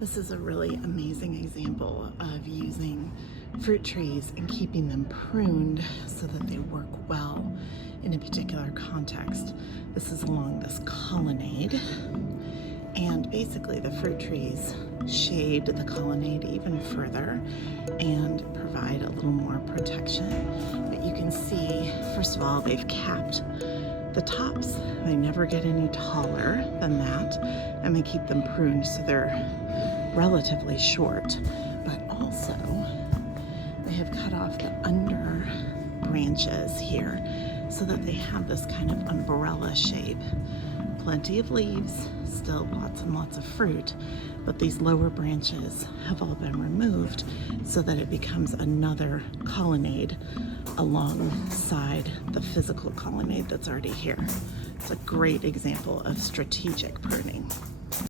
This is a really amazing example of using fruit trees and keeping them pruned so that they work well in a particular context. This is along this colonnade, and basically the fruit trees shade the colonnade even further and provide a little more protection. But you can see, first of all, they've capped the tops. They never get any taller than that, and they keep them pruned so they're relatively short. But also, they have cut off the under branches here so that they have this kind of umbrella shape. Plenty of leaves, still lots and lots of fruit, but these lower branches have all been removed so that it becomes another colonnade alongside the physical colonnade that's already here. It's a great example of strategic pruning.